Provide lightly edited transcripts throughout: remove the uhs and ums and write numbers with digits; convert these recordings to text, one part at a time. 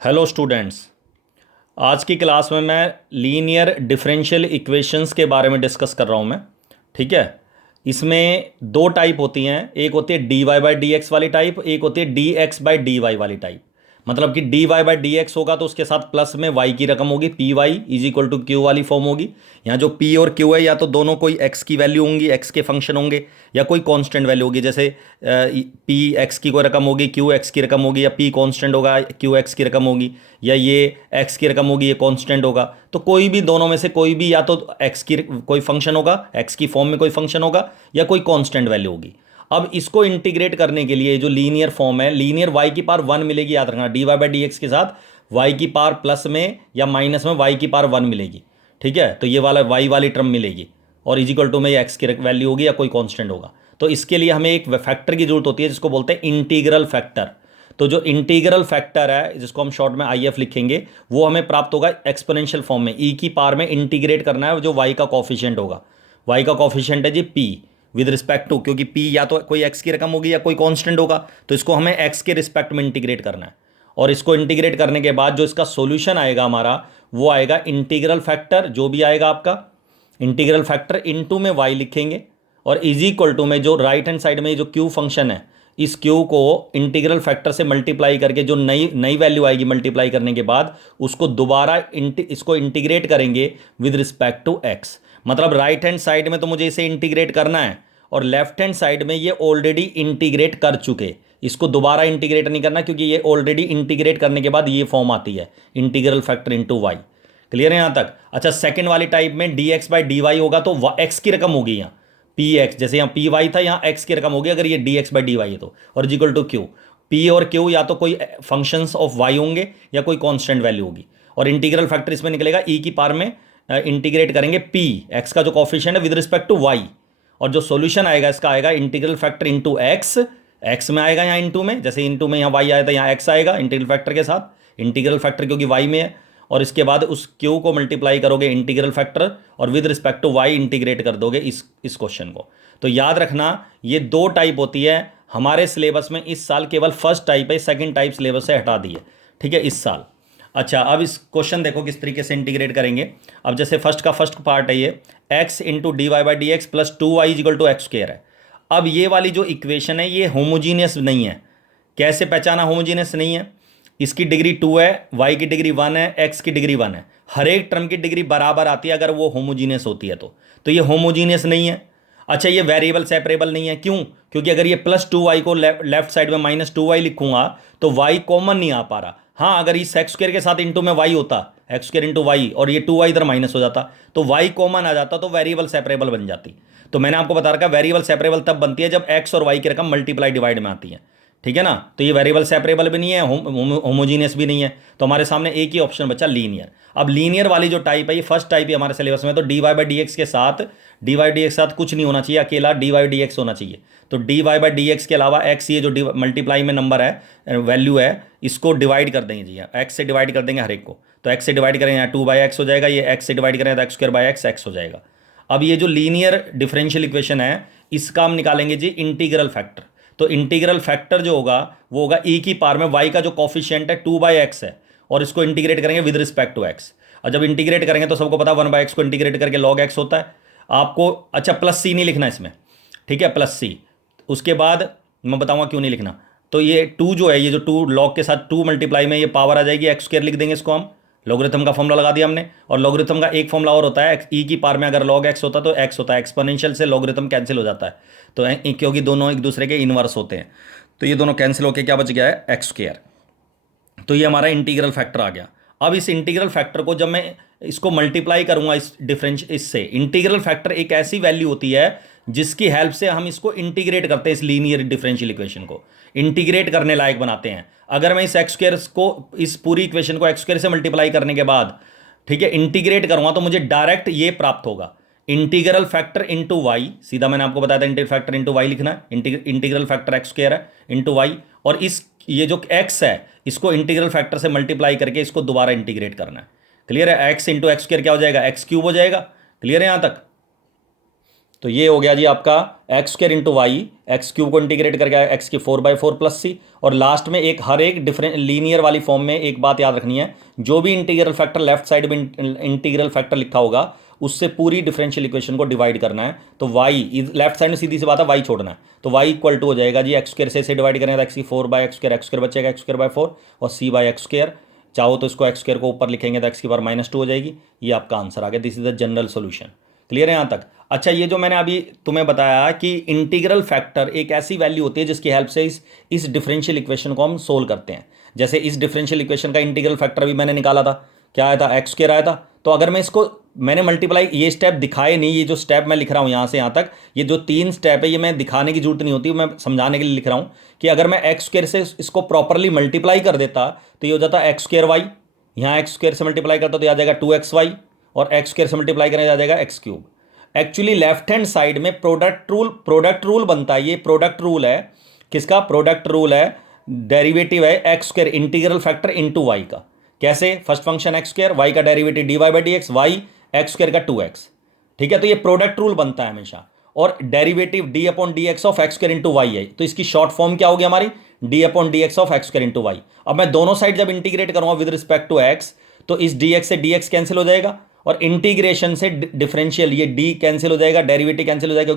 Hello students. आज की class में मैं लीनियर डिफरेंशियल इक्वेशंस के बारे में डिस्कस कर रहा हूँ मैं। ठीक है। इसमें दो टाइप होती हैं, एक होती है d y by d x वाली टाइप, एक होती है d x by d y वाली टाइप। मतलब कि d y by d x होगा तो उसके साथ प्लस में वाई की रकम होगी, p y is equal to q वाली फॉर्म होगी। यहाँ जो पी और क्यू है या तो दोनों कोई एक्स की वैल्यू होंगी, एक्स के फंक्शन होंगे, या कोई कांस्टेंट वैल्यू होगी। जैसे पी एक्स की कोई रकम होगी, क्यू एक्स की रकम होगी, या पी कांस्टेंट होगा, क्यू एक्स की रकम होगी, या ये एक्स की रकम होगी, ये कांस्टेंट होगा। तो कोई भी दोनों में से कोई भी, या तो एक्स की कोई फंक्शन होगा, एक्स की फॉर्म में कोई फंक्शन होगा, या कोई कांस्टेंट वैल्यू होगी। अब इसको इंटीग्रेट करने के लिए जो लीनियर फॉर्म है, लीनियर वाई की पावर वन मिलेगी, याद रखना। D y by d x के साथ वाई की पावर प्लस में या माइनस में वाई की पावर वन मिलेगी। ठीक है, तो ये वाला वाई वाली टर्म मिलेगी, और इजिकल टू में ये एक्स की वैल्यू होगी या कोई कांस्टेंट होगा। तो इसके लिए हमें एक फैक्टर की जरूरत होती है जिसको बोलते हैं इंटीग्रल फैक्टर। तो जो इंटीग्रल फैक्टर है, जिसको हम शॉर्ट में आई एफ लिखेंगे, वो हमें प्राप्त होगा एक्सपोनेंशियल फॉर्म में। ई की पावर में इंटीग्रेट करना है जो वाई का कॉफिशिएंट होगा। वाई का कॉफिशिएंट है जी पी विद रिस्पेक्ट टू, क्योंकि पी या तो कोई एक्स की रकम होगी या कोई कांस्टेंट होगा, तो इसको हमें एक्स के रिस्पेक्ट में इंटीग्रेट करना है। और इसको इंटीग्रेट करने के बाद जो इसका सॉल्यूशन आएगा हमारा, वो आएगा इंटीग्रल फैक्टर, जो भी आएगा आपका इंटीग्रल फैक्टर इनटू में वाई लिखेंगे, और इज इक्वल टू में जो राइट हैंड साइड में जो क्यू फंक्शन है, इस क्यू को इंटीग्रल फैक्टर से मल्टीप्लाई करके जो नई नई वैल्यू आएगी मल्टीप्लाई करने के बाद, उसको दोबारा इसको इंटीग्रेट करेंगे विद रिस्पेक्ट टू एक्स। मतलब राइट हैंड साइड में तो मुझे इसे इंटीग्रेट करना है, और लेफ्ट हैंड साइड में ये ऑलरेडी इंटीग्रेट कर चुके, इसको दोबारा इंटीग्रेट नहीं करना, क्योंकि ये ऑलरेडी इंटीग्रेट करने के बाद ये फॉर्म आती है integral factor into y. Clear है यहाँ तक? अच्छा, सेकंड वाली टाइप में d x by d y होगा तो एक्स की रकम होगी यहाँ पी एक्स, जैसे यहाँ पी वाई था, यहाँ एक्स की रकम होगी अगर ये d x by d y है तो, और इक्वल टू क्यू। पी और क्यू या तो कोई फंक्शंस ऑफ वाई होंगे या कोई कांस्टेंट वैल्यू होगी, और इंटीग्रल फैक्टर इसमें निकलेगा ई की पावर में इंटीग्रेट करेंगे पी एक्स का जो कॉफिशिएंट है विद रिस्पेक्ट टू वाई, और जो सॉल्यूशन आएगा इसका आएगा integral factor into x. X में आएगा यहाँ इंटू में, जैसे इंटू में यहाँ वाई आया था, यहाँ एक्स आएगा इंटीग्रल फैक्टर के साथ, इंटीग्रल फैक्टर क्योंकि वाई में है, और इसके बाद उस क्यू को मल्टीप्लाई करोगे इंटीग्रल फैक्टर, और with respect to y integrate कर दोगे इस क्वेश्चन को। तो याद रखना ये दो टाइप होती है हमारे सिलेबस में। इस साल केवल फर्स्ट टाइप है, सेकंड टाइप सिलेबस से हटा दी है। ठीक है, इस साल। अच्छा, अब इस क्वेश्चन देखो किस तरीके से इंटीग्रेट करेंगे। अब जैसे फर्स्ट का फर्स्ट पार्ट है ये x into d y by d x plus two y is equal to x square है। अब ये वाली जो इक्वेशन है ये होमोजीनियस नहीं है। कैसे पहचाना होमोजीनियस नहीं है? इसकी डिग्री 2 है, y की डिग्री 1 है, x की डिग्री 1 है। हर एक टर्म की डिग्री बराबर आती है अगर वो होमोजीनियस होती है तो ये होमोजीनियस नहीं है। अच्छा, ये वेरिएबल सेपरेबल नहीं है। क्यों? क्योंकि अगर ये प्लस टू वाई को लेफ्ट साइड में माइनस टू वाई लिखूंगा तो y कॉमन नहीं आ पा रहा। हाँ, अगर इस एक्स स्क्वायर के साथ इंटू में y होता, एक्स स्क्वायर इंटू वाई, और ये टू वाई इधर माइनस हो जाता, तो y कॉमन आ जाता, तो वेरिएबल सेपरेबल बन जाती। तो मैंने आपको बता रखा वेरिएबल सेपरेबल तब बनती है जब x और y की रकम मल्टीप्लाई डिवाइड में आती है। ठीक है ना? तो ये वेरिएबल सेपरेबल भी नहीं है, होमोजीनियस भी नहीं है, तो हमारे सामने एक ही ऑप्शन बचा लीनियर। अब लीनियर वाली जो टाइप है ये फर्स्ट टाइप है हमारे सिलेबस में, तो d y by d x के साथ डी वाई डी एक्स साथ कुछ नहीं होना चाहिए, अकेला डी वाई डी एक्स होना चाहिए। तो d y by d x के अलावा एक्स, ये जो मल्टीप्लाई में नंबर है वैल्यू है, इसको डिवाइड कर देंगे जी, एक्स से डिवाइड कर देंगे हर एक को। तो एक्स से डिवाइड करेंगे यहाँ टू बाई एक्स हो जाएगा, ये एक्स से डिवाइड करेंगे तो x square by x x हो जाएगा। अब ये जो लीनियर डिफरेंशियल इक्वेशन है इसका हम निकालेंगे जी इंटीग्रल फैक्टर। तो इंटीग्रल फैक्टर जो होगा वो होगा ई की पावर में वाई का जो कॉफिशिएंट है टू बाई एक्स है, और इसको इंटीग्रेट करेंगे विद रिस्पेक्ट टू एक्स। और जब इंटीग्रेट करेंगे तो सबको पता है वन बाई एक्स को इंटीग्रेट करके लॉग एक्स होता है आपको। अच्छा, प्लस सी नहीं लिखना इसमें, ठीक है, प्लस सी। उसके बाद मैं बताऊंगा क्यों नहीं लिखना। तो ये टू जो है, ये जो टू लॉग के साथ टू मल्टीप्लाई में ये पावर आ जाएगी, एक्स स्क्वायर लिख देंगे इसको हम। लॉगरिथम का फॉर्मूला लगा दिया हमने, और लॉगरिथम का एक फॉर्मूला और होता है, ई की पावर में अगर लॉग एक्स होता तो एक्स होता है, एक्सपोनेंशियल से लॉगरिथम कैंसिल हो जाता है, तो क्योंकि दोनों एक दूसरे के इनवर्स होते हैं, तो ये दोनों कैंसिल होकर क्या बच गया है, एक्स स्क्वायर। तो ये हमारा इंटीग्रल फैक्टर आ गया। अब इस इंटीग्रल फैक्टर को जब मैं इसको मल्टीप्लाई करूंगा इस डिफरेंस इससे, इंटीग्रल फैक्टर एक ऐसी वैल्यू होती है जिसकी हेल्प से हम इसको इंटीग्रेट करते हैं, इस लीनियर डिफरेंशियल इक्वेशन को इंटीग्रेट करने लायक बनाते हैं। अगर मैं इस एक्स स्क्वायर को, इस पूरी इक्वेशन को एक्स स्क्वायर से मल्टीप्लाई करने के बाद, ठीक है, इंटीग्रेट करूंगा तो मुझे डायरेक्ट ये प्राप्त होगा, इंटीग्रल फैक्टर इंटू वाई। सीधा मैंने आपको बताया था इंटीग्रल फैक्टर इंटू वाई लिखना है, इंटीग्रल फैक्टर एक्स स्क्वायर है इंटू वाई, और इस ये जो एक्स है इसको इंटीग्रल फैक्टर से मल्टीप्लाई करके इसको दोबारा इंटीग्रेट करना है। क्लियर है? एक्स इंटू एक्स स्क्वायर क्या हो जाएगा, एक्स क्यूब हो जाएगा। क्लियर है यहाँ तक? तो ये हो गया जी आपका x square into y, x cube को इंटीग्रेट करके आएगा एक्स की 4/4 प्लस सी। और लास्ट में एक हर एक डिफरेंट लीनियर वाली फॉर्म में एक बात याद रखनी है, जो भी इंटीग्रल फैक्टर लेफ्ट साइड में इंटीग्रल फैक्टर लिखा होगा उससे पूरी डिफरेंशियल इक्वेशन को डिवाइड करना है। तो वाई लेफ्ट साइड में सीधी सी बात है, वाई छोड़ना है। तो वाई इक्वल टू हो जाएगा जी एक्स स्क्र से डिवाइड करेंगे तो एक्स की 4/x² बचेगा x²/4 और c/x²। चाहो तो इसको x² को ऊपर लिखेंगे तो x की पावर -2 हो जाएगी। ये आपका आंसर आ गया। This is the general solution. Clear है यहाँ तक? अच्छा, ये जो मैंने अभी तुम्हें बताया कि इंटीग्रल फैक्टर एक ऐसी वैल्यू होती है जिसकी हेल्प से इस डिफरेंशियल इक्वेशन को हम सोल्व करते हैं। जैसे इस डिफरेंशियल इक्वेशन का इंटीग्रल फैक्टर भी मैंने निकाला था, क्या आया था? x² आया था। तो अगर मैं इसको मैंने मल्टीप्लाई, ये स्टेप दिखाए नहीं, ये जो स्टेप मैं लिख रहा हूँ यहाँ से यहाँ तक, ये जो 3 स्टेप है ये मैं दिखाने की जरूरत नहीं होती, मैं समझाने के लिए लिख रहा हूँ कि अगर मैं x² से इसको प्रॉपरली मल्टीप्लाई कर देता तो ये हो जाता x²y, यहाँ x² से मल्टीप्लाई करता तो आ जाएगा 2xy, और x² से मल्टीप्लाई करने आ जाएगा x³। Actually left hand side में प्रोडक्ट रूल बनता है। ये प्रोडक्ट रूल है, किसका? प्रोडक्ट रूल है, डेरिवेटिव है x² integral factor into y का। कैसे? फर्स्ट फंक्शन x², y का डेरिवेटिव dy/dx, y x² का 2x। ठीक है, तो ये प्रोडक्ट रूल बनता है हमेशा। और derivative d/dx of x² into Y है, तो इसकी शॉर्ट फॉर्म क्या होगी हमारी? d/dx of x² into Y. अब मैं दोनों साइड जब इंटीग्रेट करूंगा विद रिस्पेक्ट टू x, तो इस dx से dx कैंसिल हो जाएगा, और इंटीग्रेशन से डिफरेंशियल ये d कैंसिल हो जाएगा, डेरिवेटिव कैंसिल हो जाएगा,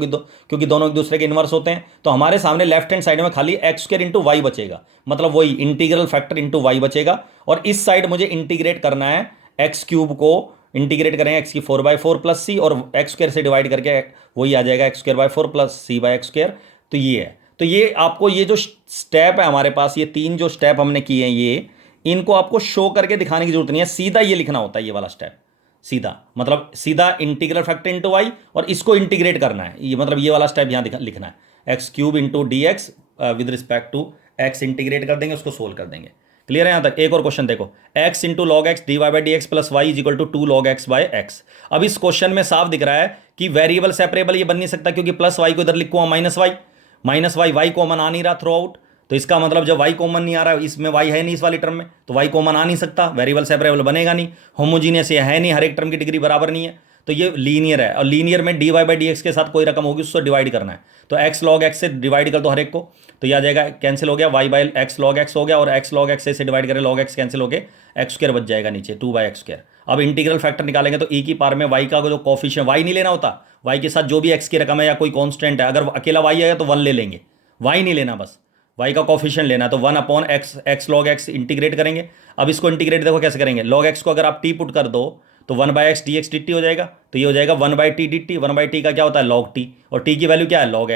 क्योंकि दोनों एक दूसरे के इनवर्स होते हैं। तो हमारे सामने लेफ्ट हैंड साइड में खाली x² इंटू वाई बचेगा, मतलब वही इंटीग्रल फैक्टर इंटू वाई बचेगा। और इस साइड मुझे इंटीग्रेट करना है, x³ को इंटीग्रेट करेंगे x की 4/4 प्लस सी, और x² से डिवाइड करके वही आ जाएगा x²/4 प्लस c/x²। तो ये है। तो ये आपको ये जो स्टेप है हमारे पास, ये 3 जो स्टेप हमने किए हैं, ये इनको आपको शो करके दिखाने की जरूरत नहीं है, सीधा ये लिखना होता है, ये वाला स्टेप सीधा, मतलब सीधा इंटीग्रल फैक्टर इंटू वाई और इसको इंटीग्रेट करना है। ये मतलब ये वाला स्टेप यहाँ लिखना है, x³ into dx with respect to x integrate कर देंगे, उसको सोल्व कर देंगे। क्लियर है यहाँ तक? एक और क्वेश्चन देखो, x into log x dy/dx plus y is equal to 2 log x/x। अब इस क्वेश्चन में साफ दिख रहा है कि वेरिएबल सेपरेबल ये बन नहीं सकता, क्योंकि प्लस वाई को इधर लिखूंगा माइनस वाई, वाई कॉमन आ नहीं रहा थ्रू आउट। तो इसका मतलब जब y कॉमन नहीं आ रहा, इसमें y है नहीं इस वाली टर्म में, तो y कॉमन आ नहीं सकता, वेरिएबल सेपरेबल बनेगा नहीं, होमोजीनियस ये है नहीं, हर एक टर्म की डिग्री बराबर नहीं है। तो ये लीनियर है, और लीनियर में dy/dx के साथ कोई रकम होगी उसको डिवाइड करना है। तो x log x से डिवाइड कर दो हर एक को, तो यह आ जाएगा, कैंसिल हो गया, y/x log x हो गया, और x log x से डिवाइड करें log x कैंसिल हो गए, x² बच जाएगा नीचे 2/x²। अब इंटीग्रल फैक्टर निकालेंगे तो e की पावर में y का जो कोफिशिएंट, y नहीं लेना होता, y के साथ जो भी x की रकम है या कोई कॉन्स्टेंट है, अगर अकेला y आएगा तो 1 ले लेंगे, y नहीं लेना, बस y का कोफिशिएंट लेना, तो 1/x x log x integrate करेंगे। अब इसको इंटीग्रेट देखो कैसे करेंगे, log x को अगर आप t पुट कर दो तो 1/x dx dt हो जाएगा, तो ये हो जाएगा 1/t dt। 1/t का क्या होता है? log t, और t की वैल्यू क्या है? log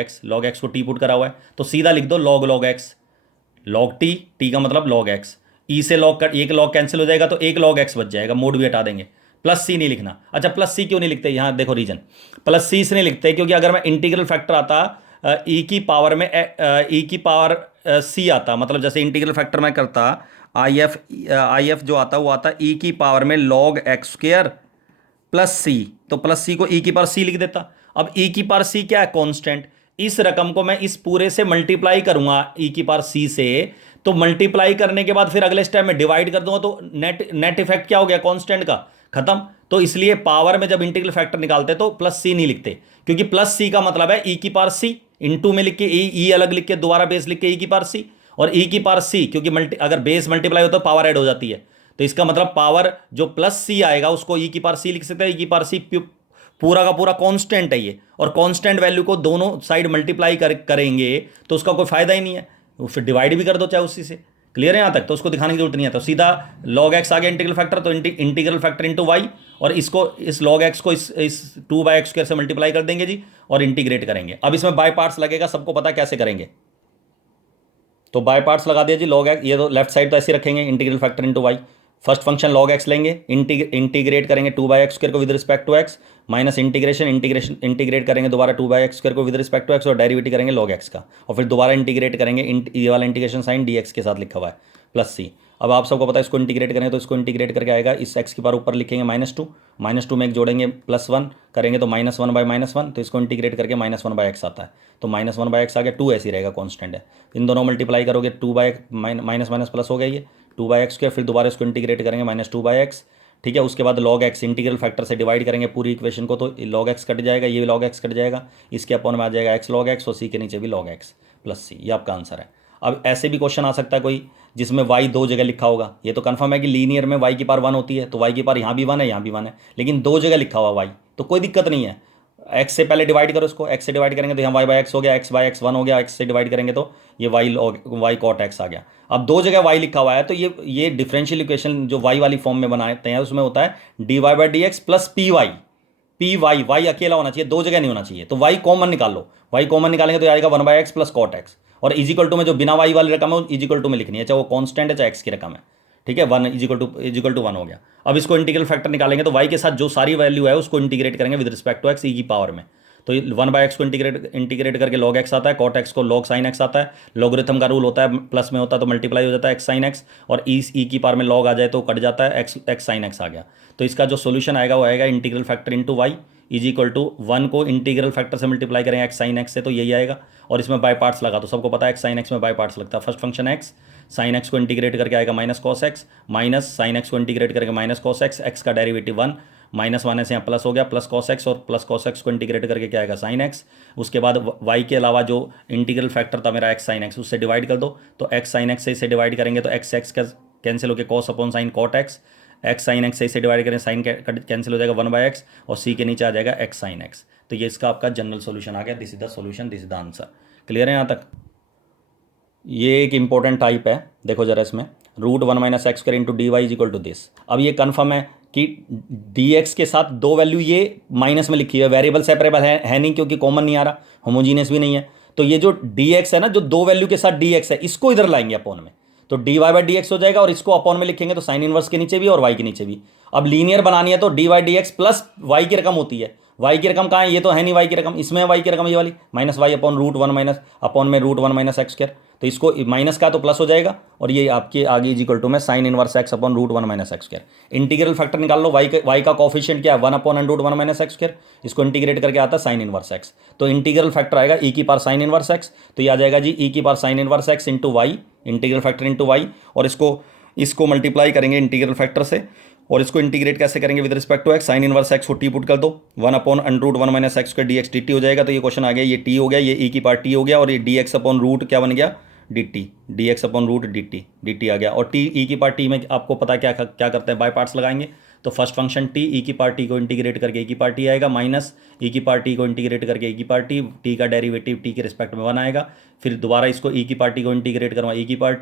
x को t पुट करा हुआ है, तो सीधा लिख दो log x, log t का मतलब log x, e से log का एक log कैंसिल हो जाएगा तो एक log x बच जाएगा, मोड भी हटा देंगे, प्लस सी नहीं लिखना। अच्छा, प्लस सी क्यों नहीं लिखते? यहाँ देखो रीजन, प्लस सी इसलिए लिखते हैं क्योंकि अगर मैं इंटीग्रल फैक्टर आता ई की पावर में ई की पावर सी आता, मतलब जैसे इंटीग्रल फैक्टर में करता आई एफ जो आता वो आता ई की पावर में log x² प्लस सी, तो प्लस सी को ई की पावर सी लिख देता। अब ई की पावर सी क्या है? कांस्टेंट। इस रकम को मैं इस पूरे से मल्टीप्लाई करूंगा ई की पावर सी से, तो मल्टीप्लाई करने के बाद फिर अगले स्टेप में डिवाइड कर दूंगा, तो नेट इफेक्ट क्या हो गया? कांस्टेंट का, खत्म। तो इसलिए पावर में जब इंटीग्रल फैक्टर निकालते तो प्लस सी नहीं लिखते, क्योंकि प्लस सी का मतलब है ई की पावर सी, इनटू में लिख के ई अलग लिख के दोबारा बेस लिख के ई की पावर सी, और ई की पावर सी क्योंकि अगर बेस मल्टीप्लाई होता तो पावर ऐड हो जाती है, तो इसका मतलब पावर जो प्लस सी आएगा उसको ई की पावर सी लिख सकते हैं। ई की पावर सी पूरा का पूरा कांस्टेंट है ये, और कांस्टेंट वैल्यू को दोनों साइड मल्टीप्लाई करेंगे तो उसका कोई फायदा ही नहीं है, फिर डिवाइड भी कर दो चाहे उसी से। क्लियर है यहाँ तक? तो उसको दिखाने की जरूरत नहीं है, तो सीधा log x आ गया इंटीग्रल फैक्टर, तो इंटीग्रल फैक्टर इंटू वाई, और इसको इस log x को इस 2/x² से मल्टीप्लाई कर देंगे जी, और इंटीग्रेट करेंगे। अब इसमें बाय पार्ट्स लगेगा, सबको पता कैसे करेंगे, तो बाय पार्ट्स लगा दिया जी। log x, ये तो लेफ्ट साइड तो ऐसे रखेंगे, integral factor into y, first function log x लेंगे, इंटीग्रेट करेंगे 2/x² को with respect to x, minus integrate करेंगे दोबारा 2/x² को विद रिस्पेक्ट टू x, और डेरिवेटिव करेंगे log x का, और फिर दोबारा इंटीग्रेट करेंगे, ये वाला इंटीग्रेशन साइन dx के साथ लिखा हुआ है प्लस सी। अब आप सबको पता है इसको इंटीग्रेट करेंगे तो इसको इंटीग्रेट करके आएगा, इस x की पावर ऊपर लिखेंगे -2 में एक जोड़ेंगे +1 करेंगे तो -1/-1, तो इसको इंटीग्रेट करके -1/x आता है, तो -1/x आ गया, 2 ऐसे ही रहेगा, कांस्टेंट है। इन दोनों मल्टीप्लाई करोगे 2 माइनस प्लस हो गया ये 2/x², फिर दोबारा इसको इंटीग्रेट करेंगे -2/x, ठीक है। उसके बाद log x इंटीग्रल फैक्टर से डिवाइड करेंगे पूरी इक्वेशन को, तो log x कट जाएगा, ये भी log x कट जाएगा, इसके अपॉन में आ जाएगा x log x और c के नीचे भी log x प्लस c। ये आपका आंसर है। अब ऐसे भी क्वेश्चन आ सकता है कोई जिसमें y दो जगह लिखा होगा। ये तो कन्फर्म है कि लीनियर में y की पावर 1 होती है, तो y की पावर यहाँ भी 1 है यहाँ भी 1 है, लेकिन दो जगह लिखा हुआ y, तो कोई दिक्कत नहीं है। x से पहले डिवाइड करो इसको, x से डिवाइड करेंगे तो यहाँ y बाई एक्स हो गया, x बाई एक्स 1 हो गया, x से डिवाइड करेंगे तो ये y कॉट x आ गया। अब दो जगह y लिखा हुआ है, तो ये डिफरेंशियल इक्वेशन जो y वाली फॉर्म में बनाते हैं उसमें होता है dy by d x plus p y, y अकेला होना चाहिए, दो जगह नहीं होना चाहिए। तो वाई कॉमन निकाल लो, वाई कॉमन निकालेंगे तो आएगा 1/x प्लस कॉट एक्स, और इजिकल टू में जो बिना वाई वाली रकम है वो इजिकल टू में लिखनी है, चाहे वो कॉन्स्टेंट है चाहे एक्स की रकम है, ठीक है। 1 इजिकल टू 1 हो गया। अब इसको इंटीग्रल फैक्टर निकालेंगे तो वाई के साथ जो सारी वैल्यू है उसको इंटीग्रेट करेंगे विद रिस्पेक्ट टू एक्स ई की पावर में। तो 1/x को इंटीग्रेट करके log x आता है, cot x को log sin x आता है, लॉगरिथम का रूल होता है, प्लस में होता है तो मल्टीप्लाई हो जाता है x sin x, और ई की पावर में log आ जाए तो कट जाता है, x sin x आ गया। तो इसका जो सोल्यूशन आएगा वो आएगा integral factor into y is equal to 1 को इंटीग्रल फैक्टर से मल्टीप्लाई करेंगे एक्स साइन एक्स से, तो यही आएगा। और इसमें बाय पार्ट्स लगा, तो सबको पता है एक्स साइन एक्स में बाय पार्ट्स लगता है। First function x, sine x को इंटीग्रेट करके आएगा minus cos x, minus sine x को इंटीग्रेट करके माइनस कॉस एक्स, एक्स का डेरिवेटिव 1, माइनस 1 से यहाँ प्लस हो गया, प्लस कॉस एक्स, और प्लस कॉस एक्स को इंटीग्रेट करके क्या आएगा साइन एक्स। उसके बाद वाई के अलावा जो इंटीग्रल फैक्टर था मेरा एक्स साइन एक्स, उससे डिवाइड कर दो, तो एक्स साइन एक्स से इसे डिवाइड करेंगे तो एक्स एक्स का कैंसिल होकर cos upon sine cot x, x sine x से इसे डिवाइड करें साइन कैंसिल हो जाएगा 1/x, और सी के नीचे आ जाएगा एक्स साइन एक्स। तो ये इसका आपका जनरल सॉल्यूशन आ गया। This is the solution, this is the answer. Clear है यहाँ तक? ये एक इंपॉर्टेंट टाइप है, देखो जरा इसमें √1 - x² into d y is equal to this. अब ये कन्फर्म है कि डी एक्स के साथ दो वैल्यू ये माइनस में लिखी है, वेरिएबल सेपरेबल है नहीं क्योंकि कॉमन नहीं आ रहा, होमोजीनियस भी नहीं है। तो ये जो डी एक्स है ना, जो दो वैल्यू के साथ डी एक्स है, इसको इधर लाएंगे अपॉन में, तो d y by d x हो जाएगा, और इसको अपॉन में लिखेंगे तो साइन इनवर्स के नीचे भी और वाई के नीचे भी। अब लीनियर बनानी है तो d y d x plus y की रकम होती है, वाई की रकम कहाँ है, ये तो है नहीं वाई की रकम, इसमें है वाई की रकम ये वाली, minus y upon √1 minus upon में √1 - x²। तो इसको माइनस का तो प्लस हो जाएगा, और ये आपके आगे इज इक्वल टू में sign inverse x upon √1 - x²। Integral factor निकाल लो, वाई का कॉफिशिएंट क्या है 1 अपॉन √1 - x², इसको इंटीग्रेट करके आता है साइन इनवर्स एक्स। तो इंटीग्रल फैक्टर आएगा ई की पावर साइन इनवर्स एक्स, तो ये आ जाएगा जी ई की power sine inverse x into y, integral factor into y, और इसको मल्टीप्लाई करेंगे इंटीग्रल फैक्टर से, और इसको इंटीग्रेट कैसे करेंगे with respect to x, sine inverse x को टी पुट कर दो, 1 अपॉन √1 - x² dx dt हो जाएगा। तो ये क्वेश्चन आ गया, ये टी हो गया, ये ई की पावर टी हो गया, और ये डी एक्स अपॉन रूट क्या बन गया dt, d x upon root dt आ गया। और टी ई की पावर टी में आपको पता क्या क्या करते हैं, बाय पार्ट्स लगाएंगे। तो फर्स्ट फंक्शन टी ई की पावर टी को इंटीग्रेट करके ई की पावर टी आएगा, माइनस ई की पावर टी को इंटीग्रेट करके ई की पावर टी का डेरिवेटिव टी के रिस्पेक्ट में 1 आएगा। फिर दोबारा इसको ई की पावर टी को इंटीग्रेट करवा ई की पावर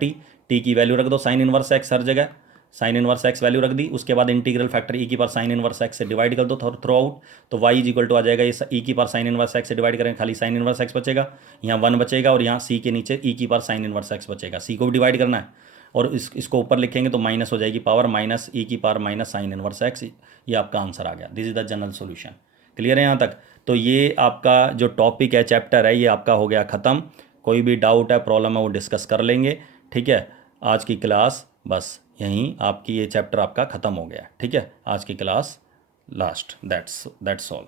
टी की वैल्यू रख दो, साइन इनवर्स एक्स हर जगह, साइन इनवर्स एक्स वैल्यू रख दी। उसके बाद इंटीग्रल फैक्टर ई की पावर साइन इनवर्स एक्स से डिवाइड कर दो थ्रू आउट, तो वाई इज इक्वल टू आ जाएगा, ये ई की पावर साइन इनवर्स एक्स से डिवाइड करेंगे, खाली साइन इनवर्स एक्स बचेगा, यहाँ 1 बचेगा, और यहाँ सी के नीचे ई की पावर साइन इनवर्स एक्स बचेगा, सी को भी डिवाइड करना है, और इसको ऊपर लिखेंगे तो माइनस हो जाएगी पावर, माइनस ई की power minus sign inverse x. ये आपका आंसर आ गया। This is the general solution. Clear है यहाँ तक? तो ये आपका जो टॉपिक है, चैप्टर है, ये आपका हो गया ख़त्म। कोई भी डाउट है, प्रॉब्लम है, वो डिस्कस कर लेंगे, ठीक है। आज की क्लास बस यहीं आपकी, ये चैप्टर आपका ख़त्म हो गया, ठीक है। आज की क्लास लास्ट, दैट्स ऑल।